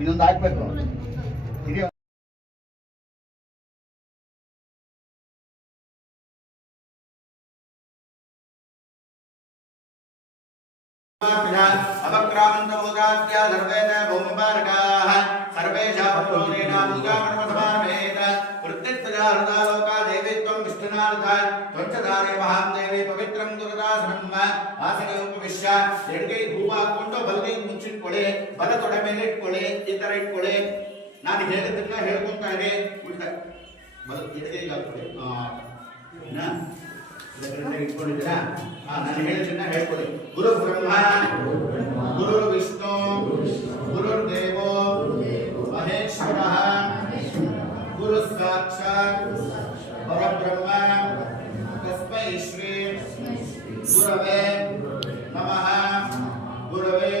ಇನ್ನೊಂದು ಹಾಕ್ಬೇಕು. अवक्रामन्तभूताद्य सर्वेण भूमिपारकाः सर्वेषां पूजाकर्मसमावेत वृत्तित्वजा हृदालोका देवी त्वं विष्णुनारदा त्वञ्चधारे महां देवी पवित्रं दुर्दासनम् आसने उपविश्य ಎಡಗೈ ಹೂ ಹಾಕೊಂಡು ಬಲಗೈ ಮುಚ್ಚಿಟ್ಕೊಳ್ಳಿ, ಬಲ ತೊಡೆ ಮೇಲೆ ಇಟ್ಕೊಳ್ಳಿ, ಈ ತರ ಇಟ್ಕೊಳ್ಳಿ. ನಾನು ಹೇಳಿದ್ದನ್ನ ಹೇಳ್ಕೊಂತ ಇದೆ. ಬಲ ಎಡಗೈಗೆ ಹಾಕೊಳ್ಳಿ. ಇಟ್ಕೊಂಡಿದ್ದೀರಾ? ನಾನು ಹೇಳಿದ್ದನ್ನ ಹೇಳ್ಕೊಳ್ಳಿ. ಗುರು ಬ್ರಹ್ಮ ಗುರು ವಿಷ್ಣು ಗುರುರ್ದೇವೋ ಮಹೇಶ್ವರಃ ಗುರು ಸಾಕ್ಷಾತ್ ಪರಬ್ರಹ್ಮ ತಸ್ಮೈ ಶ್ರೀ ಗುರವೇ ನಮಃ. ಗುರವೇ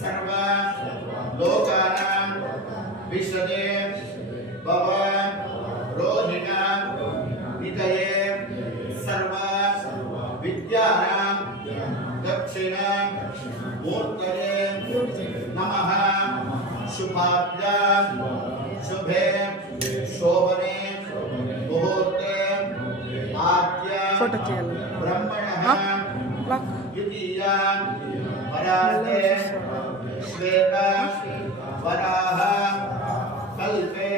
ಸರ್ವ ಲೋಕಾನಾಂ ವಿಶದೇ ಭವ ರೋಹಿಣ ನಿತಯೇ ಸರ್ವ ವಿದ್ಯಾನಾಂ ದಕ್ಷಿಣ ಮೂರ್ತಯೇ ನಮಃ. ಶುಭಾಭ್ಯಾಂ ಶುಭೆ ಶೋಭನೆ ಮುಹೂರ್ತೆ ಆದ್ಯ ಬ್ರಹ್ಮಣಃ ದ್ವಿತೀಯ ಪರಾರ್ಧೆ ಶ್ವೇತ ವರಾಹ ಕಲ್ಪೆ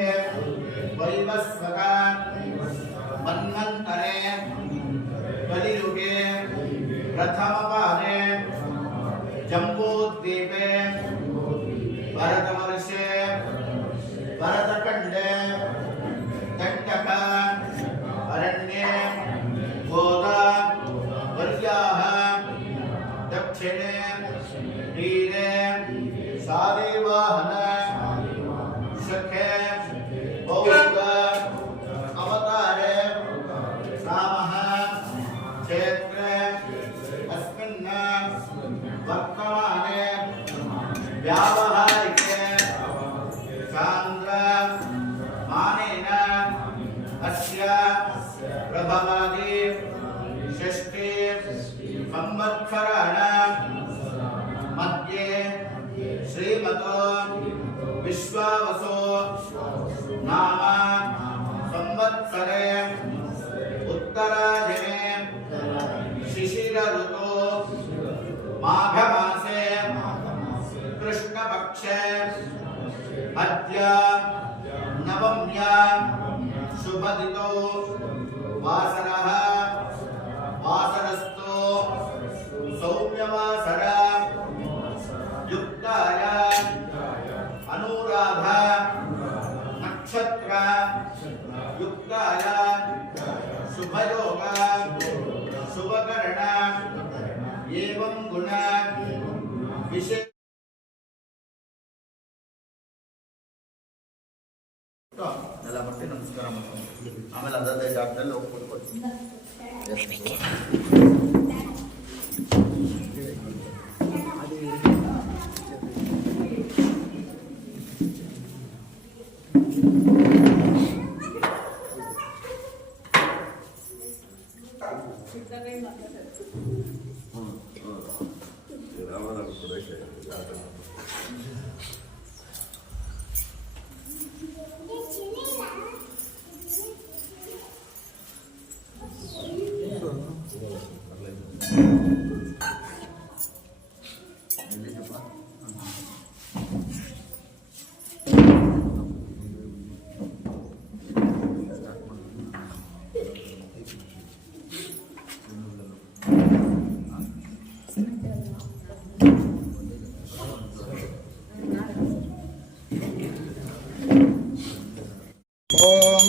ವೈವಸ್ವತ ಮನ್ವಂತರೆ ಕಲಿಯುಗೆ ಪ್ರಥಮ ಪಾದೆ ಜಂಬೂದ್ವೀಪೆ ಭರತವರ್ಷೆ ಭರತಖಂಡೆ ದಂಡಕ ಅರಣ್ಯೆ ಗೋದಾ ವರ್ಯಾಹ ದಕ್ಷಿಣೆ ತೀರೆ ಸಾಲಿವಾಹನ ಸಖೆ ಬೌದ್ಧ ಅವತಾರೆ ರಾಮಃ ಕ್ಷೇತ್ರೆ ಅಸ್ಮಿನ್ ವರ್ತಮಾನೆ ವ್ಯಾವಹಾರಿಕೆ ಚಾಂದ್ರ ಮಾನೇನ ಅಸ್ಯ ಪ್ರಭವಾದಿ ಷಷ್ಠಿ ಸಂವತ್ಸರಾಣ ಮಧ್ಯೆ ಶ್ರೀಮತೋ ವಿಶ್ವಾವಸೋ ನಾಮ ಸಂವತ್ಸರೆ ಉತ್ತರಾಯಣೆ ಶಿಶಿರ ಋತು ಮಾಘ ಮಾಸೆ ಕೃಷ್ಣ ಪಕ್ಷೆ ಅದ್ಯ ನವಮ್ಯ ಶುಭದಿತೋ ವಾಸರಃ ವಾಸರಸ್ತು ಸೌಮ್ಯವಾಸರ ಯುಕ್ತಾಯ ಅನುರಾಧ ನಕ್ಷತ್ರ ಯುಕ್ತಾಯ ಶುಭಯೋಗ ಶುಭಕರಣ ಏವಂ ಗುಣ ವಿಶೇಷ ಎಲ್ಲ ಮತ್ತೆ ನಮಸ್ಕಾರ ಮಾಡ್ಕೊಂಡು ಆಮೇಲೆ ಅದರದೇ ಜಾಗದಲ್ಲಿ ಹೋಗಿ ಕೂತ್ಕೊಳ್ತೀನಿ.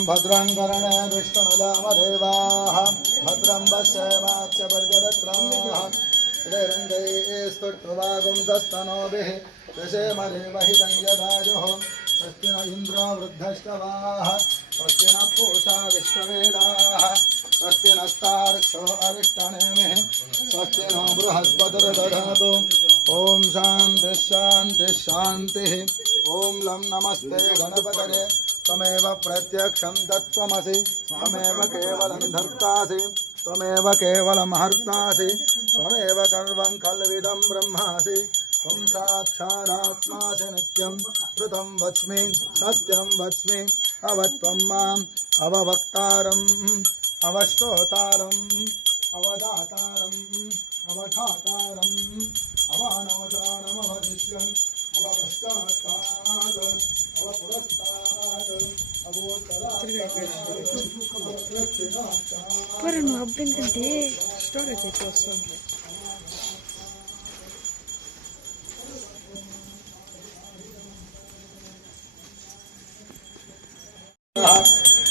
भद्रं कर्णे विष्णुनलामदेवाः भद्रं पश्येमाक्षपर्जरत्राः स्तुवागुंसस्तनोभिः दशेमदेवहितं यदायुः स्वस्ति न इन्द्रो वृद्धश्रवाः स्वस्ति न पूषा विश्ववेदाः स्वस्ति नस्तार्क्ष्यो अरिष्टनेमिः स्वस्ति नो बृहस्पतिर्दधातु ॐ शान्तिः शान्तिः शान्तिः ॐ लं नमस्ते गणपतये त्वमेव प्रत्यक्षं तत्त्वमसि त्वमेव केवलं धर्तासि त्वमेव केवलमहर्तासि त्वमेव सर्वं कल्विदं ब्रह्मासि त्वं साक्षादात्मासि नित्यं ऋतं वच्मि सत्यं वच्मि अवत्वं माम् अववक्तारम् अवश्रोतारम् अवदातारम् अवधातारम् अवानवचारम् अवदिश्यम् अवपश्चात्तात् अवपुरस्तात् Agora não há brincadeira. História de atuação.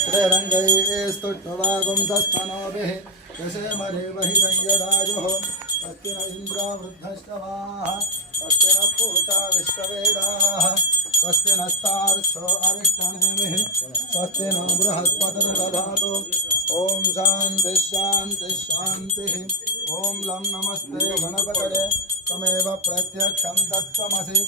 श्रीरङ्गैस्तुष्टवागुं तस्तनोभिः यशेमदेवहि संयदायुः तस्तिन इन्द्रो वृद्धश्रवाः तस्तिन पूषा विश्ववेदाः स्वस्ति नस्तार्क्ष्यो अरिष्टनेमिः स्वस्ति नो बृहस्पतिर्दधातु ॐ शान्तिः शान्तिः शान्तिः ॐ लं नमस्ते गणपतये त्वमेव प्रत्यक्षं तत्त्वमसि